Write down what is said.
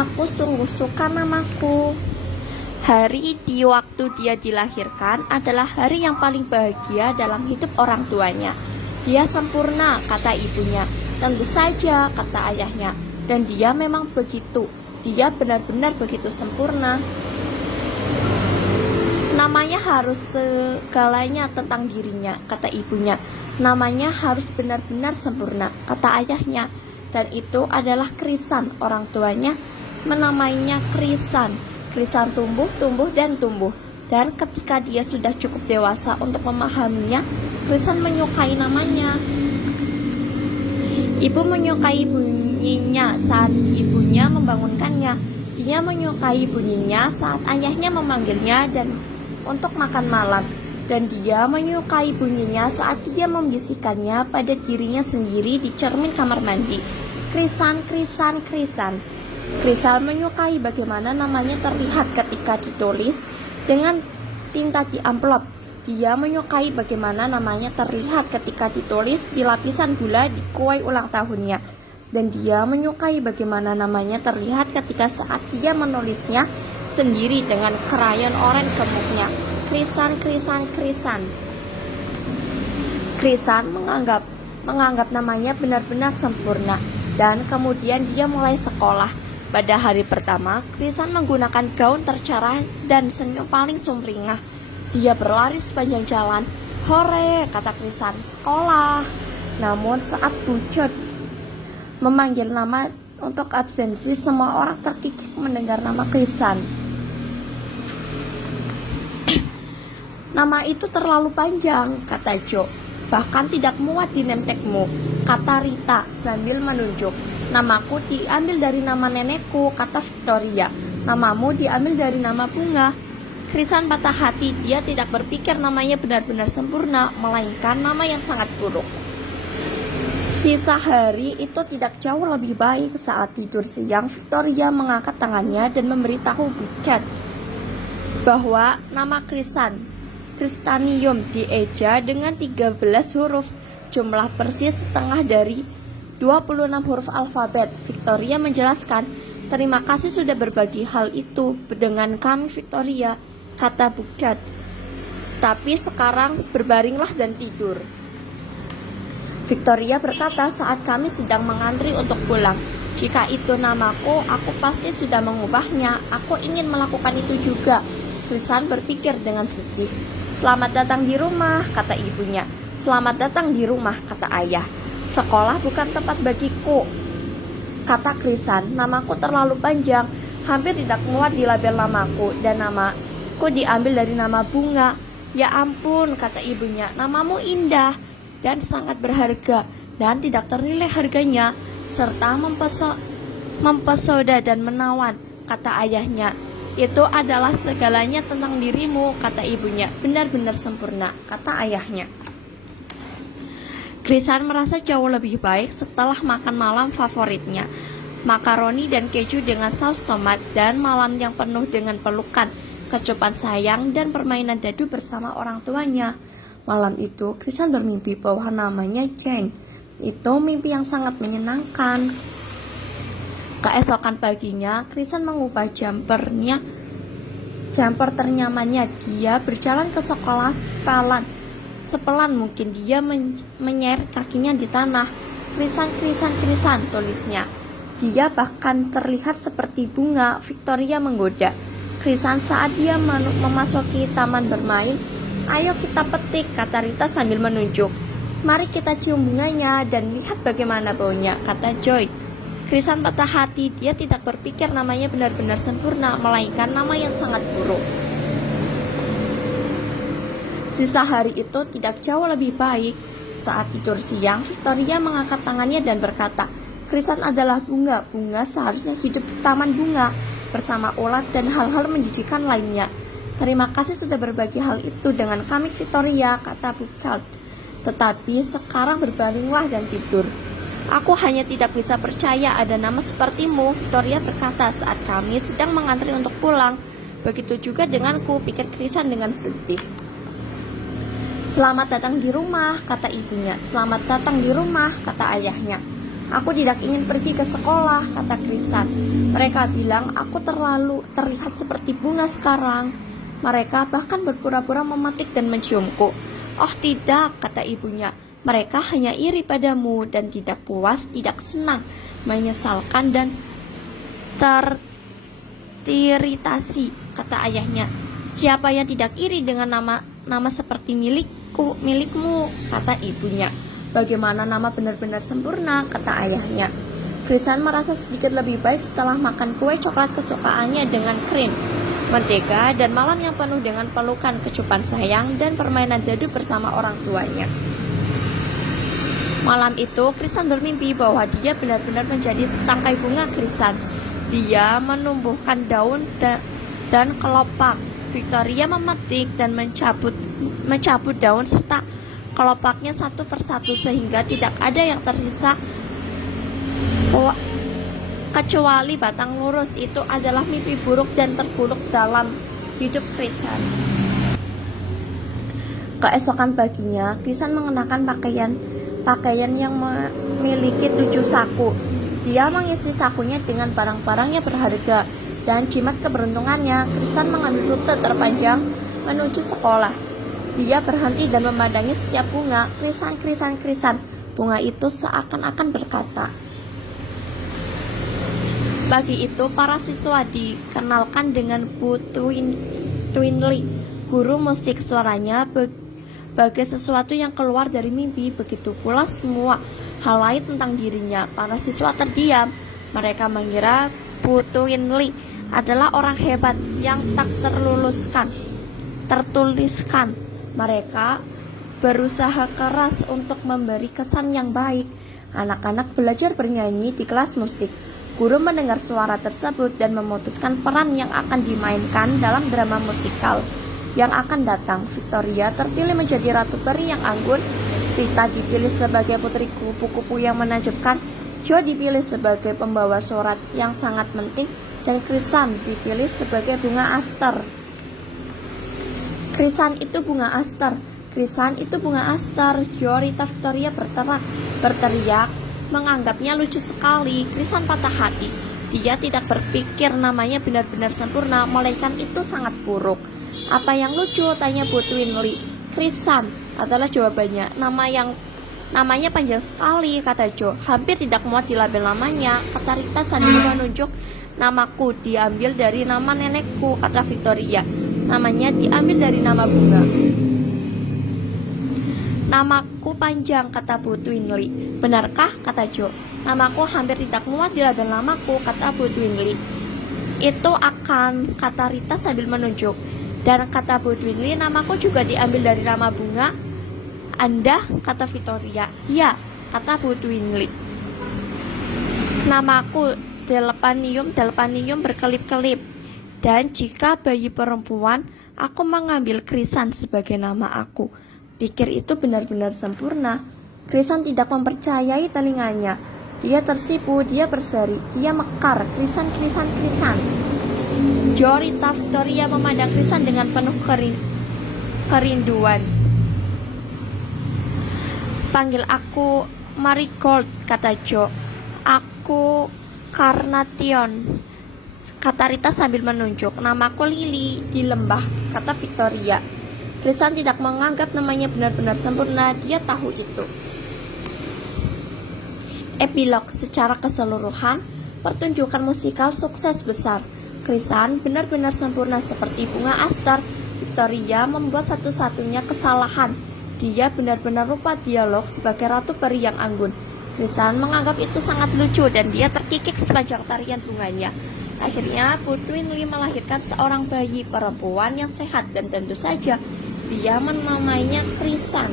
Aku sungguh suka namaku. Hari di waktu dia dilahirkan adalah hari yang paling bahagia dalam hidup orang tuanya. Dia sempurna, kata ibunya. Tentu saja, kata ayahnya. Dan dia memang begitu. Dia benar-benar begitu sempurna. Namanya harus segalanya tentang dirinya, kata ibunya. Namanya harus benar-benar sempurna, kata ayahnya. Dan itu adalah Krisan. Orang tuanya menamainya Krisan. Krisan tumbuh, dan tumbuh. Dan ketika dia sudah cukup dewasa untuk memahaminya, Krisan menyukai namanya. Ibu menyukai bunyinya saat ibunya membangunkannya. Dia menyukai bunyinya saat ayahnya memanggilnya dan untuk makan malam. Dan dia menyukai bunyinya saat dia membisikkannya pada dirinya sendiri di cermin kamar mandi. Krisan, Krisan, Krisan. Krisan menyukai bagaimana namanya terlihat ketika ditulis dengan tinta di amplop. Dia menyukai bagaimana namanya terlihat ketika ditulis di lapisan gula di kue ulang tahunnya. Dan dia menyukai bagaimana namanya terlihat ketika saat dia menulisnya sendiri dengan krayon oranye gemuknya. Krisan, Krisan, Krisan. Krisan menganggap namanya benar-benar sempurna. Dan kemudian dia mulai sekolah. Pada hari pertama, Krisan menggunakan gaun tercerah dan senyum paling sumringah. Dia berlari sepanjang jalan. Hore, kata Krisan, sekolah. Namun saat Bucut memanggil nama untuk absensi, semua orang terkikik mendengar nama Krisan. Nama itu terlalu panjang, kata Jo. Bahkan tidak muat di nemtekmu, kata Rita sambil menunjuk. Namaku diambil dari nama nenekku, kata Victoria. Namamu diambil dari nama bunga. Krisan patah hati. Dia tidak berpikir namanya benar-benar sempurna, melainkan nama yang sangat buruk. Sisa hari itu tidak jauh lebih baik. Saat tidur siang, Victoria mengangkat tangannya dan memberitahu Bucket bahwa nama Kristanium dieja dengan 13 huruf, jumlah persis setengah dari 26 huruf alfabet. Victoria menjelaskan, terima kasih sudah berbagi hal itu dengan kami, Victoria, kata Bucket. Tapi sekarang berbaringlah dan tidur. Victoria berkata saat kami sedang mengantri untuk pulang. Jika itu namaku, aku pasti sudah mengubahnya. Aku ingin melakukan itu juga. Krisan berpikir dengan sedih. Selamat datang di rumah, kata ibunya. Selamat datang di rumah, kata ayah. Sekolah bukan tempat bagiku, kata Krisan. Namaku terlalu panjang, hampir tidak muat di label namaku. Dan namaku diambil dari nama bunga. Ya ampun, kata ibunya. Namamu indah dan sangat berharga dan tidak ternilai harganya, serta mempesona dan menawan, kata ayahnya. Itu adalah segalanya tentang dirimu, kata ibunya. Benar-benar sempurna, kata ayahnya. Krisan merasa jauh lebih baik setelah makan malam favoritnya, makaroni dan keju dengan saus tomat, dan malam yang penuh dengan pelukan, kecupan sayang, dan permainan dadu bersama orang tuanya. Malam itu, Krisan bermimpi bahwa namanya Jane. Itu mimpi yang sangat menyenangkan. Keesokan paginya, Krisan mengubah jumper ternyamannya. Dia berjalan ke sekolah sepelan mungkin. Dia menyeret kakinya di tanah. Krisan, Krisan, Krisan, tulisnya. Dia bahkan terlihat seperti bunga. Victoria menggoda Krisan saat dia memasuki taman bermain. Ayo kita petik, kata Rita sambil menunjuk. Mari kita cium bunganya dan lihat bagaimana baunya, kata Joy. Krisan patah hati. Dia tidak berpikir namanya benar-benar sempurna, melainkan nama yang sangat buruk. Sisa hari itu tidak jauh lebih baik. Saat tidur siang, Victoria mengangkat tangannya dan berkata, Krisan adalah bunga. Bunga seharusnya hidup di taman bunga bersama ulat dan hal-hal menjijikan lainnya. Terima kasih sudah berbagi hal itu dengan kami, Victoria, kata Bucket. Tetapi sekarang berbalinglah dan tidur. Aku hanya tidak bisa percaya ada nama sepertimu, Victoria berkata saat kami sedang mengantri untuk pulang. Begitu juga denganku, pikir Krisan dengan sedih. Selamat datang di rumah, kata ibunya. Selamat datang di rumah, kata ayahnya. Aku tidak ingin pergi ke sekolah, kata Krisan. Mereka bilang aku terlalu terlihat seperti bunga sekarang. Mereka bahkan berpura-pura memetik dan menciumku. Oh tidak, kata ibunya. Mereka hanya iri padamu dan tidak puas, tidak senang, menyesalkan dan teriritasi, kata ayahnya. Siapa yang tidak iri dengan nama seperti milikmu, kata ibunya. Bagaimana nama benar-benar sempurna, kata ayahnya. Krisan merasa sedikit lebih baik setelah makan kue coklat kesukaannya dengan krim, mentega, dan malam yang penuh dengan pelukan, kecupan sayang, dan permainan dadu bersama orang tuanya. Malam itu, Krisan bermimpi bahwa dia benar-benar menjadi setangkai bunga krisan. Dia menumbuhkan daun dan kelopak. Victoria memetik dan mencabut daun serta kelopaknya satu persatu sehingga tidak ada yang tersisa kecuali batang lurus. Itu adalah mimpi buruk dan terburuk dalam hidup Krisan. Keesokan paginya, Krisan mengenakan pakaian yang memiliki 7 saku. Dia mengisi sakunya dengan barang-barang yang berharga dan jimat keberuntungannya. Krisan mengambil rute terpanjang menuju sekolah. Dia berhenti dan memandangi setiap bunga. Krisan, krisan, krisan. Bunga itu seakan-akan berkata. Pagi itu para siswa dikenalkan dengan Bu Twinley, guru musik. Suaranya bagai sesuatu yang keluar dari mimpi. Begitu pula semua hal lain tentang dirinya. Para siswa terdiam. Mereka mengira Bu Twinley adalah orang hebat yang tak tertuliskan. Mereka berusaha keras untuk memberi kesan yang baik. Anak-anak belajar bernyanyi di kelas musik. Guru mendengar suara tersebut dan memutuskan peran yang akan dimainkan dalam drama musikal yang akan datang. Victoria terpilih menjadi Ratu Peri yang anggun. Rita dipilih sebagai putri kupu-kupu yang menakjubkan. Jo dipilih sebagai pembawa surat yang sangat penting. Dan Krisan dipilih sebagai bunga aster. Krisan itu bunga aster. Krisan itu bunga aster. Jo, Rita, Victoria berteriak, menganggapnya lucu sekali. Krisan patah hati. Dia tidak berpikir namanya benar-benar sempurna, melainkan itu sangat buruk. Apa yang lucu? Tanya Bu Twinley. Krisan adalah jawabannya. Namanya panjang sekali, kata Jo. Hampir tidak muat dilabel namanya, kata Rita sambil menunjuk. Namaku diambil dari nama nenekku, kata Victoria. Namanya diambil dari nama bunga. Namaku panjang, kata Bu Twinley. Benarkah? Kata Jo. Namaku hampir tidak muat dilabel namaku, kata Bu Twinley. Itu akan, kata Rita sambil menunjuk. Dan kata Bu Twinley, namaku juga diambil dari nama bunga. Anda? Kata Victoria. Ya, kata Bu Twinley. Namaku Delphanium berkelip-kelip. Dan jika bayi perempuan, aku mengambil Krisan sebagai nama aku. Pikir itu benar-benar sempurna. Krisan tidak mempercayai telinganya. Dia tersipu, dia berseri, dia mekar. Krisan, Krisan, Krisan. Jo, Rita, Victoria memandang Krisan dengan penuh kerinduan. Panggil aku Marigold, kata Jo. Aku Carnation, kata Rita sambil menunjuk. Namaku Lily di lembah, kata Victoria. Krisan tidak menganggap namanya benar-benar sempurna. Dia tahu itu. Epilog. Secara keseluruhan, pertunjukan musikal sukses besar. Krisan benar-benar sempurna seperti bunga aster. Victoria membuat satu-satunya kesalahan. Dia benar-benar lupa dialog sebagai Ratu Peri yang anggun. Krisan menganggap itu sangat lucu dan dia terkikik sepanjang tarian bunganya. Akhirnya Bu Twinley melahirkan seorang bayi perempuan yang sehat dan tentu saja dia menamainya Krisan.